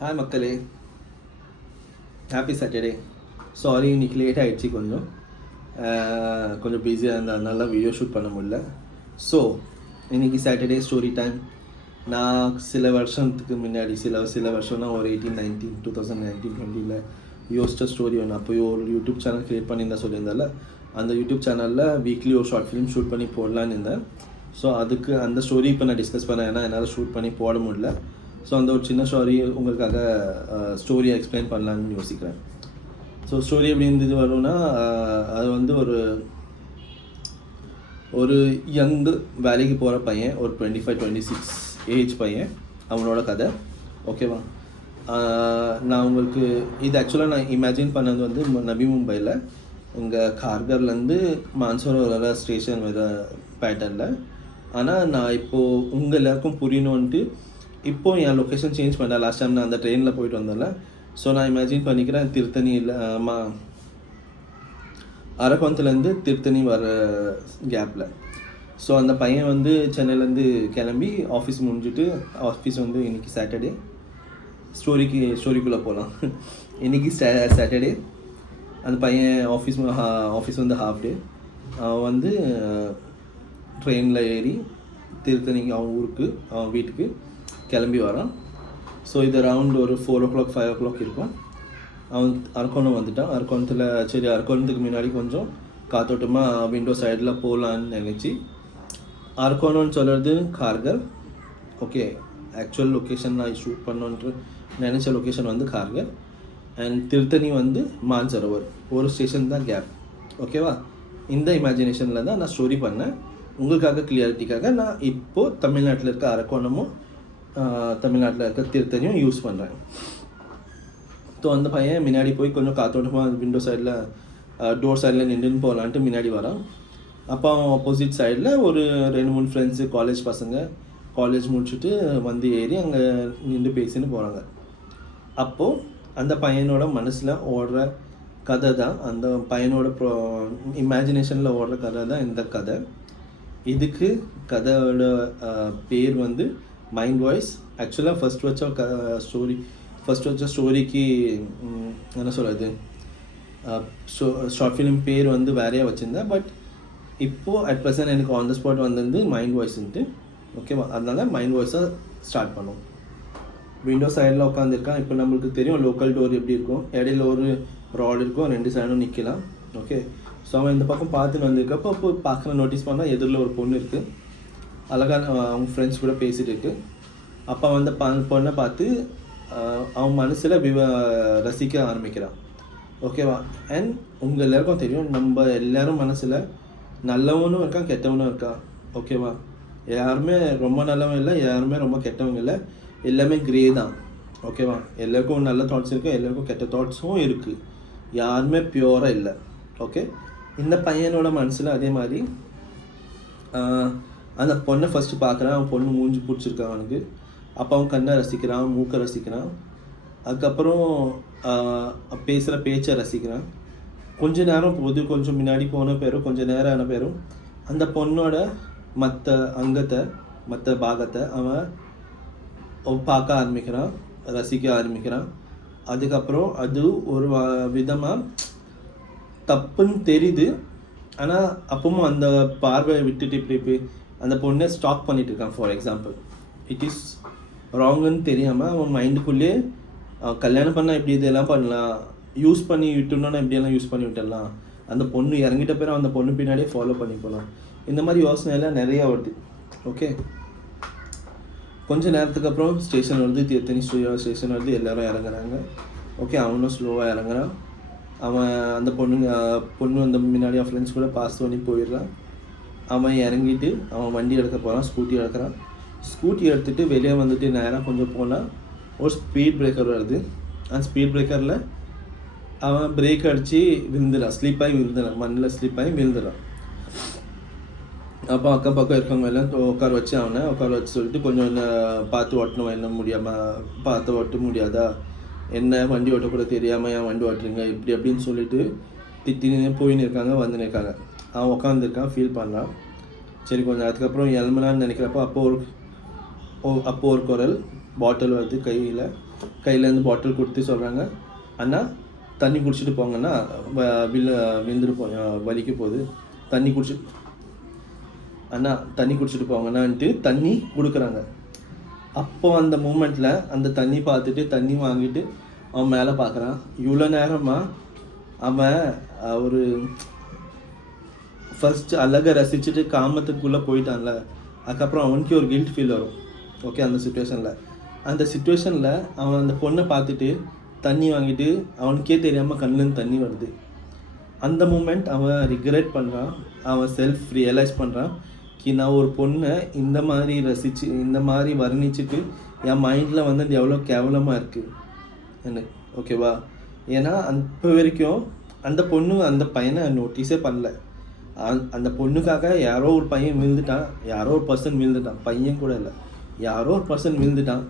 Hi மக்களே, happy Saturday. Sorry இன்னைக்கு late ஆகிடுச்சு, கொஞ்சம் பிஸியாக இருந்தேன், அதனால வீடியோ ஷூட் பண்ண முடியல. ஸோ இன்றைக்கி சாட்டர்டே ஸ்டோரி டைம். நான் சில வருஷத்துக்கு முன்னாடி சில வருஷம்னா ஒரு 2019-20 யோசிச்ச ஸ்டோரி ஒன்று. அப்போயோ ஒரு யூடியூப் சேனல் க்ரியேட் பண்ணியிருந்தேன் சொல்லியிருந்தால, அந்த யூடியூப் சேனலில் வீக்லி ஒரு ஷார்ட் ஃபிலிம் ஷூட் பண்ணி போடலான்னு இருந்தேன். ஸோ அதுக்கு அந்த ஸ்டோரி இப்போ நான் டிஸ்கஸ் பண்ணேன், ஏன்னா என்னால் ஷூட் பண்ணி போட முடியல. ஸோ அந்த ஒரு சின்ன ஸ்டோரி உங்களுக்காக ஸ்டோரியை எக்ஸ்பிளைன் பண்ணலான்னு யோசிக்கிறேன். ஸோ ஸ்டோரி எப்படி இருந்தது வரும்னா, அது வந்து ஒரு யங்கு வேலைக்கு போகிற பையன், ஒரு 25-26 ஏஜ் பையன், அவனோட கதை. ஓகேவா? நான் உங்களுக்கு இது ஆக்சுவலாக நான் இமேஜின் பண்ணது வந்து நபி மும்பையில் இங்கே கார்கர்லேருந்து மான்சரோவர ஸ்டேஷன் வர பேட்டர்னில். ஆனால் நான் இப்போது உங்கள் எல்லாருக்கும் புரியணுன்ட்டு இப்போது என் லொக்கேஷன் சேஞ்ச் பண்ணேன். லாஸ்ட் டைம் நான் அந்த ட்ரெயினில் போயிட்டு வந்தேன்ல. ஸோ நான் இமேஜின் பண்ணிக்கிறேன் திருத்தணியில் அரக்கோணத்துலேருந்து திருத்தணி வர கேப்பில். ஸோ அந்த பையன் வந்து சென்னையிலேருந்து கிளம்பி ஆஃபீஸ் முடிஞ்சுட்டு, ஆஃபீஸ் வந்து இன்றைக்கி சாட்டர்டே. ஸ்டோரிக்குள்ளே போகலாம். இன்றைக்கி சாட்டர்டே. அந்த பையன் ஆஃபீஸ் வந்து ஹாஃப் டே. அவன் வந்து ட்ரெயினில் ஏறி திருத்தணிக்கு அவன் வீட்டுக்கு கிளம்பி வரான். ஸோ இது அரவுண்ட் ஒரு 4 o'clock 5 o'clock இருக்கும். அவன் அரக்கோணம் வந்துட்டான். அரக்கோணத்துக்கு முன்னாடி கொஞ்சம் காத்தோட்டமாக விண்டோ சைடில் போகலான்னு நினச்சி, அரக்கோணம்னு சொல்கிறது கார்கர். ஓகே, ஆக்சுவல் லொக்கேஷன் நான் ஷூட் பண்ணோன்ட்டு நினச்ச லொக்கேஷன் வந்து கார்கர். அண்ட் திருத்தணி வந்து மான்சரோவர், ஒரு ஸ்டேஷன் தான் கேப். ஓகேவா? இந்த இமேஜினேஷனில் தான் நான் ஸ்டோரி பண்ணேன். உங்களுக்காக கிளியாரிட்டிக்காக நான் இப்போது தமிழ்நாட்டில் இருக்க அரக்கோணமும் தமிழ்நாட்டில் இருக்க திருத்தணியும் யூஸ் பண்ணுறேன். ஸோ அந்த பையன் முன்னாடி போய் கொஞ்சம் காத்தோட்டமாக விண்டோ சைடில் டோர் சைடில் நின்றுன்னு போகலான்ட்டு முன்னாடி வரான். அப்போ அவன் ஆப்போசிட் சைடில் ஒரு 2-3 ஃப்ரெண்ட்ஸு, காலேஜ் பசங்க, காலேஜ் முடிச்சுட்டு வந்து ஏறி அங்கே நின்று பேசின்னு போகிறாங்க. அப்போது அந்த பையனோட மனசில் ஓடுற கதை தான், அந்த பையனோட இமேஜினேஷனில் ஓடுற கதை தான் இந்த கதை. இதுக்கு கதையோட பேர் வந்து மைண்ட் வாய்ஸ். ஆக்சுவலாக ஃபஸ்ட் வச்ச ஸ்டோரிக்கு என்ன சொல்கிறது, ஷார்ட் ஃபிலிம் பேர் வந்து வேறையாக வச்சுருந்தேன். பட் இப்போது அட் ப்ரெசன்ட் எனக்கு ஆன் த ஸ்பாட் வந்து மைண்ட் வாய்ஸ்ன்ட்டு. ஓகேவா? அதனால மைண்ட் வாய்ஸாக ஸ்டார்ட் பண்ணும். விண்டோ சைடில் உட்காந்துருக்கான். இப்போ நம்மளுக்கு தெரியும் லோக்கல் டோர் எப்படி இருக்கும், இடையில ஒரு ராட் இருக்கும், 2 சைடும் நிற்கலாம். ஓகே, ஸோ அவன் இந்த பக்கம் பார்த்துன்னு வந்திருக்கப்போ அப்போ நோட்டீஸ் பண்ணால் எதிரில் ஒரு பொண்ணு இருக்குது. அழகான அவங்க ஃப்ரெண்ட்ஸ் கூட பேசிகிட்டு இருக்கு. அப்போ வந்து பொண்ணை பார்த்து அவன் மனசில் ரசிக்க ஆரம்பிக்கிறான். ஓகேவா? அண்ட் உங்கள் எல்லாருக்கும் தெரியும், நம்ம எல்லோரும் மனசில் நல்லவனும் இருக்கான், கெட்டவனும் இருக்கான். ஓகேவா? யாருமே ரொம்ப நல்லவன் இல்லை, யாருமே ரொம்ப கெட்டவங்க இல்லை, எல்லாமே கிரே தான். ஓகேவா? எல்லாருக்கும் நல்ல தாட்ஸ் இருக்குது, எல்லாருக்கும் கெட்ட தாட்ஸும் இருக்குது. யாருமே பியூராக இல்லை. ஓகே, இந்த பையனோட மனசில் அதே மாதிரி அந்த பொண்ணை ஃபஸ்ட்டு பார்க்குறான். அவன் பொண்ணு மூஞ்சி பிடிச்சிருக்கான் அவனுக்கு. அப்போ அவன் கண்ணை ரசிக்கிறான், மூக்கை ரசிக்கிறான். அதுக்கப்புறம் பேசுகிற பேச்சை ரசிக்கிறான். கொஞ்ச நேரம் போது, கொஞ்சம் முன்னாடி போன பேரும் கொஞ்சம் நேரம் ஆன பேரும் அந்த பொண்ணோட மற்ற அங்கத்தை, மற்ற பாகத்தை அவன் பார்க்க ஆரம்பிக்கிறான், ரசிக்க ஆரம்பிக்கிறான். அதுக்கப்புறம் அது ஒரு விதமாக தப்புன்னு தெரியுது. ஆனால் அப்பவும் அந்த பார்வையை விட்டுட்டு இப்படி அந்த பொண்ணை ஸ்டாக் பண்ணிட்டு இருக்கான். ஃபார் எக்ஸாம்பிள், இட் இஸ் ராங்குன்னு தெரியாமல் அவன் மைண்டுக்குள்ளேயே கல்யாணம் பண்ணால் இப்படி இதெல்லாம் பண்ணலாம், யூஸ் பண்ணி விட்டுணுன்னா இப்படியெல்லாம் யூஸ் பண்ணி விட்டுடலாம், அந்த பொண்ணு இறங்கிட்ட பேரும் அந்த பொண்ணு பின்னாடியே ஃபாலோ பண்ணி போகலாம், இந்த மாதிரி யோசனையெல்லாம் நிறையா வருது. ஓகே, கொஞ்சம் நேரத்துக்கு அப்புறம் ஸ்டேஷன் வருது, திருத்தணி ஸ்டேஷன் வருது, எல்லோரும் இறங்குறாங்க. ஓகே, அவனும் ஸ்லோவாக இறங்குறான். அவன் அந்த பொண்ணு அந்த முன்னாடி அவன் ஃப்ரெண்ட்ஸ் கூட பாஸ் பண்ணி போயிடுறான். அவன் இறங்கிட்டு அவன் வண்டி எடுக்க போகிறான், ஸ்கூட்டி எடுக்கிறான். ஸ்கூட்டி எடுத்துகிட்டு வெளியே வந்துட்டு நேராக கொஞ்சம் போனால் ஒரு ஸ்பீட் பிரேக்கர் வருது. அந்த ஸ்பீட் பிரேக்கரில் அவன் பிரேக் அடித்து விழுந்துடான், ஸ்லிப்பாகி விழுந்துடான், மண்ணில் ஸ்லிப்பாகி விழுந்துடான். அப்போ அக்கம் பக்கம் இருக்கவங்க எல்லாம் உட்கார வச்சு சொல்லிட்டு கொஞ்சம் பார்த்து ஓட்டணும், என்ன முடியாமல் பார்த்து ஓட்ட முடியாதா, என்ன வண்டி ஓட்டக்கூட தெரியாமல் என் வண்டி ஓட்டுறீங்க இப்படி அப்படின்னு சொல்லிட்டு திட்டின்னு போயின்னு இருக்காங்க, வந்துன்னு இருக்காங்க. அவன் உட்காந்துருக்கான், ஃபீல் பண்ணான். சரி, கொஞ்சம் அதுக்கப்புறம் எழுமலான்னு நினைக்கிறப்போ அப்போ ஒரு குரல், பாட்டில் வருது கையில். கையிலேருந்து பாட்டில் கொடுத்து சொல்கிறாங்க, அண்ணா தண்ணி குடிச்சிட்டு போங்கன்னா விழுந்துட்டு வலிக்க போகுது, தண்ணி குடிச்சிட்டு போங்கன்னான்ட்டு தண்ணி கொடுக்குறாங்க. அப்போ அந்த மூமெண்ட்டில் அந்த தண்ணி பார்த்துட்டு தண்ணி வாங்கிட்டு அவன் மேலே பார்க்குறான். இவ்வளோ நேரமாக அவன் ஒரு ஃபஸ்ட்டு அழகை ரசிச்சுட்டு காமத்துக்குள்ளே போயிட்டான்ல, அதுக்கப்புறம் அவனுக்கு ஒரு கில்ட் ஃபீல் வரும். ஓகே, அந்த சுச்சுவேஷனில் அவன் அந்த பொண்ணை பார்த்துட்டு தண்ணி வாங்கிட்டு அவனுக்கே தெரியாமல் கண்ணுலேருந்து தண்ணி வருது. அந்த மூமெண்ட் அவன் ரிக்ரெட் பண்ணுறான், அவன் செல்ஃப் ரியலைஸ் பண்ணுறான். நான் ஒரு பொண்ணை இந்த மாதிரி ரசித்து இந்த மாதிரி வர்ணிச்சுட்டு என் மைண்டில் வந்து அது எவ்வளோ கேவலமாக இருக்குது எனக்கு. ஓகேவா? ஏன்னா இப்போ வரைக்கும் அந்த பொண்ணு அந்த பையனை நோட்டீஸே பண்ணல. அந்த பொண்ணுக்காக யாரோ ஒரு பையன் விழுந்துட்டான், யாரோ ஒரு பர்சன் விழுந்துட்டான், பையன் கூட இல்லை, யாரோ ஒரு பர்சன் விழுந்துட்டான்.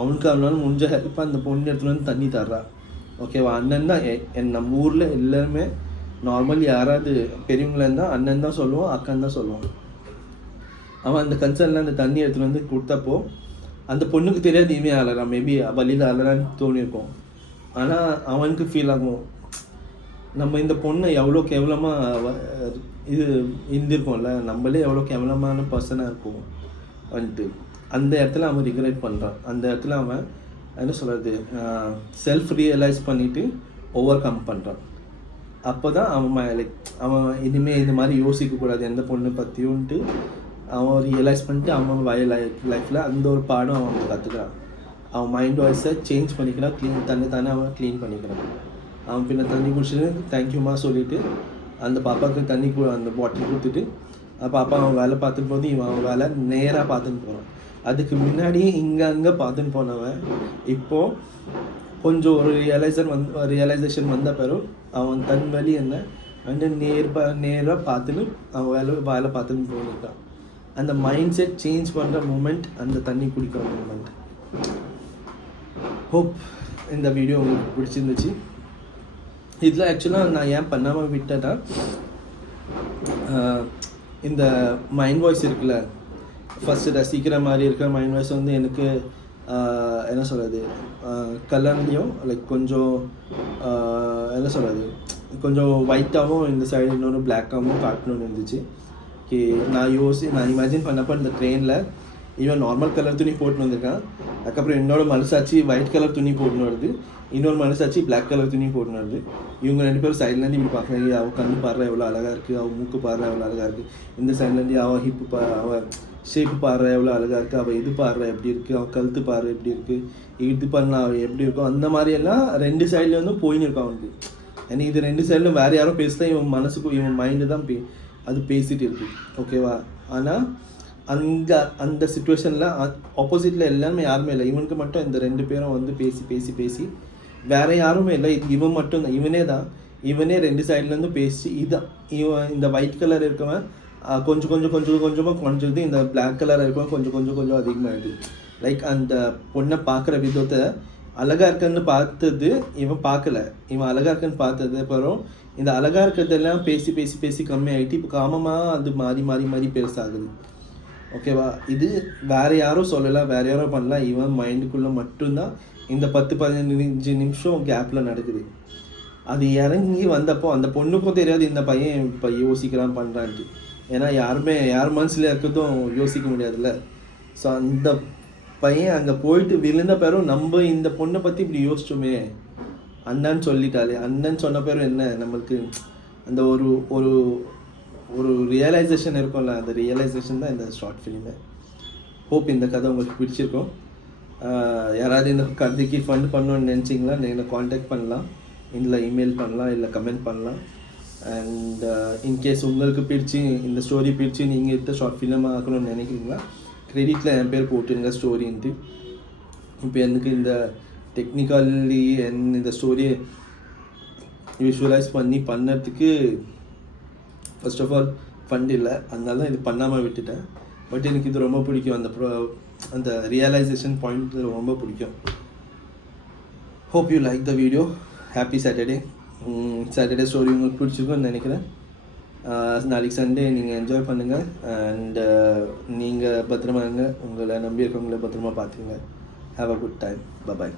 அவனுக்கு அவனால முடிஞ்ச ஹெல்ப் அந்த பொண்ணு இடத்துல வந்து தண்ணி தர்றா. ஓகேவா? அண்ணன் தான் நம்ம ஊரில் எல்லாருமே நார்மல் யாராவது பெரியவங்களா இருந்தால் அண்ணன் தான் சொல்லுவோம், அக்கன் தான் சொல்லுவோம். அவன் அந்த கன்சர்னில் அந்த தண்ணி எடுத்துகிட்டு வந்து கொடுத்தப்போ அந்த பொண்ணுக்கு தெரியாது இவன் அழறான், மேபி வழியில் அழறான்னு தோணியிருக்கோம். ஆனால் அவனுக்கு ஃபீல் ஆகும், நம்ம இந்த பொண்ணை எவ்வளோ கேவலமாக இது இருந்திருக்கோம்ல, நம்மளே எவ்வளோ கேவலமான பர்சனாக இருக்கும் வந்துட்டு. அந்த இடத்துல அவன் ரிக்ரெட் பண்ணுறான். அந்த இடத்துல அவன் என்ன சொல்கிறது, செல்ஃப் ரியலைஸ் பண்ணிவிட்டு ஓவர் கம் பண்ணுறான். அப்போ தான் அவன் இனிமேல் இந்த மாதிரி யோசிக்கக்கூடாது எந்த பொண்ணு பற்றியும்ன்ட்டு அவன் ரியலைஸ் பண்ணிட்டு அவன் லைஃப்பில் அந்த ஒரு பாடம் அவன் கற்றுக்கிறான். அவன் மைண்ட் வாய்ஸை சேஞ்ச் பண்ணிக்கிறான், தானே அவன் க்ளீன் பண்ணிக்கிறான். அவன் பின்ன தண்ணி குடிச்சிட்டு தேங்க்யூமா சொல்லிவிட்டு அந்த பாப்பாவுக்கு அந்த பாட்டில் கொடுத்துட்டு பாப்பா அவன் வேலை பார்த்துட்டு போது இவன் அவன் வேலை நேராக பார்த்துன்னு போகிறான். அதுக்கு முன்னாடி அங்கே பார்த்துன்னு போனவன் இப்போது கொஞ்சம் ஒரு ரியலைசேஷன் வந்த பிறகு அவன் தன் வழி என்ன வந்து நேராக பார்த்துன்னு அவன் வேலை பார்த்துன்னு போயிருக்கான். அந்த மைண்ட் செட் சேஞ்ச் பண்ணுற மூமெண்ட் அந்த தண்ணி குடிக்கிற மூமெண்ட். ஹோப் இந்த வீடியோ உங்களுக்கு பிடிச்சிருந்துச்சு. இதில் ஆக்சுவலாக நான் ஏன் பண்ணாமல் விட்டேன்னா, இந்த மைண்ட் வாய்ஸ் இருக்குல்ல, ஃபஸ்ட்டு ரசிக்கிற மாதிரி இருக்கிற மைண்ட் வாய்ஸ் வந்து எனக்கு என்ன சொல்கிறது, கலர்லேயும் லைக் கொஞ்சம் என்ன சொல்கிறது, கொஞ்சம் ஒயிட்டாகவும் இந்த சைடு இன்னொன்று பிளாக்காகவும் காட்டணும்னு இருந்துச்சு. நான் இமேஜின் பண்ணப்போ இந்த ட்ரெயினில் இவன் நார்மல் கலர் துணி போட்டுன்னு வந்திருக்கான், அதுக்கப்புறம் என்னோட மனசாட்சி ஒயிட் கலர் துணி போட்டுன்னு வருது, இன்னொரு மனசாட்சி பிளாக் கலர் துணி போட்டுன்னு வருது. இவங்க 2 பேரும் சைட்லேருந்து இப்படி பார்க்குறாங்க, அவள் கண்ணு பாடுற எவ்வளோ அழகாக இருக்குது, அவள் மூக்கு பாடுற எவ்வளோ அழகாக இருக்குது, இந்த சைட்லேருந்து அவள் ஹிப்பு அவள் ஷேப்பு பாடுற எவ்வளோ அழகாக இருக்குது, அவள் இது பாடுற எப்படி இருக்குது, அவள் கழுத்து பாடுற எப்படி இருக்குது, இது பண்ணலாம் அவள் எப்படி இருக்கும், அந்த மாதிரியெல்லாம் 2 சைட்லேருந்தும் போயின்னு இருக்கும் அவனுக்கு. ஏன்னா இது 2 சைடில் வேறு யாரும் பேசுதான் இவன் மனசுக்கு இவன் மைண்டு தான் அது பேசிகிட்டு இருக்குது. ஓகேவா? ஆனால் அந்த சுச்சுவேஷனில் ஆப்போசிட்டில் எல்லாமே யாருமே இல்லை, இவனுக்கு மட்டும் இந்த 2 பேரும் வந்து பேசி வேறு யாருமே இல்லை, இவன் மட்டும் தான், இவனே 2 சைட்லேருந்து பேசி இவன் இந்த ஒயிட் கலர் இருக்கவன் கொஞ்சமாக குறைஞ்சிது, இந்த பிளாக் கலர் இருக்கவன் கொஞ்சம் அதிகமாகிடுது. லைக் அந்த பொண்ணை பார்க்குற விதத்தை அழகாக இருக்குன்னு பார்த்தது இவன் பார்க்கல, இவன் அழகாக இருக்குன்னு பார்த்தது அப்புறம் இந்த அழகாக இருக்கிறதெல்லாம் பேசி கம்மியாகிட்டு இப்போ காமமாக அது மாறி பெருசாகுது. ஓகேவா? இது வேறு யாரும் சொல்லலை, வேறு யாரும் பண்ணலாம், இவன் மைண்டுக்குள்ளே மட்டும்தான் இந்த 10-15 நிமிஷம் கேப்பில் நடக்குது. அது இறங்கி வந்தப்போ அந்த பொண்ணுக்கும் தெரியாது இந்த பையன் இப்போ யோசிக்கிறான் பண்ணுறான்ட்டு. ஏன்னா யார் மனசில் இருக்கிறதும் யோசிக்க முடியாதுல்ல. ஸோ அந்த பையன் அங்கே போயிட்டு விழுந்த பிறகு நம்ம இந்த பொண்ணை பற்றி இப்படி யோசிச்சோமே, அண்ணன் சொல்லிட்டாலே, அண்ணன் சொன்ன பிறகு என்ன நம்மளுக்கு அந்த ஒரு ரியலைசேஷன் இருக்கும்ல, அந்த ரியலைசேஷன் தான் இந்த ஷார்ட் ஃபிலிமு. ஹோப் இந்த கதை உங்களுக்கு பிடிச்சிருக்கும். யாராவது இந்த கதைக்கு ஃபண்ட் பண்ணணும்னு நினச்சிங்களா, நீங்கள் காண்டாக்ட் பண்ணலாம், இல்லை இமெயில் பண்ணலாம், இல்லை கமெண்ட் பண்ணலாம். அண்ட் இன்கேஸ் உங்களுக்கு இந்த ஸ்டோரி பிடிச்சி நீங்கள் எடுத்த ஷார்ட் ஃபிலிமாக ஆக்கணும்னு நினைக்கிறீங்களா, கிரெடிட்டில் என் பேர் போட்டுருங்க ஸ்டோரின்ட்டு. இப்போ எனக்கு இந்த டெக்னிக்கலி இந்த ஸ்டோரியை விஷுவலைஸ் பண்ணறதுக்கு ஃபர்ஸ்ட் ஆஃப் ஆல் ஃபண்ட் இல்லை, அதனால தான் இது பண்ணாமல் விட்டுட்டேன். பட் எனக்கு இது ரொம்ப பிடிக்கும், அந்த ரியலைசேஷன் பாயிண்ட் ரொம்ப பிடிக்கும். Hope you like the video. Happy Saturday story உங்களுக்கு பிடிச்சிருக்குன்னு நினைக்கிறேன். நாளைக்கு சண்டே நீங்கள் என்ஜாய் பண்ணுங்கள். அண்ட் நீங்கள் பத்திரமா இருங்க, உங்களை நம்பி இருக்கவங்கள பத்திரமா பார்த்துங்க. Have a good time. By.